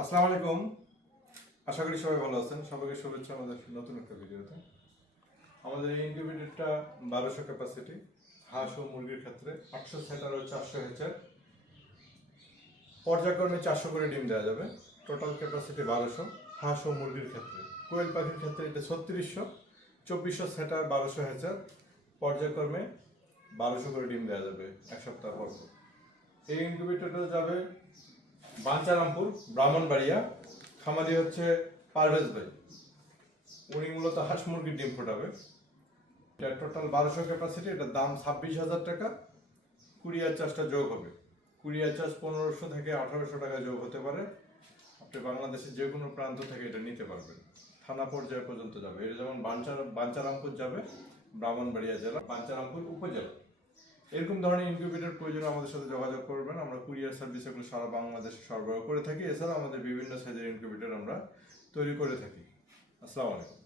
আসসালামু আলাইকুম। আশা করি সবাই ভালো আছেন। সবাইকে শুভেচ্ছা আমাদের নতুন একটা ভিডিওতে। আমাদের এই ইনকিউবেটরটা 1200 ক্যাপাসিটি, হাঁস ও মুরগির ক্ষেত্রে 800 সেটার ও 400 হেচার, পর্যায়ক্রমে 400 করে ডিম দেওয়া যাবে। টোটাল ক্যাপাসিটি 1200 হাঁস ও মুরগির ক্ষেত্রে। কোয়েল পাখির ক্ষেত্রে এটা 3600, 2400 সেটার, 1200 হেচার, পর্যায়ক্রমে 1200 করে ডিম দেওয়া যাবে এক সপ্তাহ পর। এই ইনকিউবেটরটা যাবে বাঞ্চারামপুর, ব্রাহ্মণবাড়িয়া। খামারি হচ্ছে পারভেজ ভাই। উনি মূলত হাঁস মুরগির ডিম ফোটাবে। এটা টোটাল 1200 ক্যাপাসিটি। এটার দাম 26,000 টাকা। কুরিয়ার চার্জটা যোগ হবে। কুরিয়ার চার্জ 1500 থেকে 1800 টাকা যোগ হতে পারে। আপনি বাংলাদেশের যে কোনো প্রান্ত থেকে এটা নিতে পারবেন। থানা পর্যায় পর্যন্ত যাবে। এটা যেমন বাঞ্চারামপুর যাবে, ব্রাহ্মণবাড়িয়া জেলা, বাঞ্চারামপুর উপজেলা। এরকম ধরনের ইনকিউবেটর প্রয়োজনে আমাদের সাথে যোগাযোগ করবেন। আমরা কুরিয়ার সার্ভিস এগুলো সারা বাংলাদেশে সরবরাহ করে থাকি। এছাড়া আমাদের বিভিন্ন সাইজের ইনকিউবেটর আমরা তৈরি করে থাকি। আসসালামু আলাইকুম।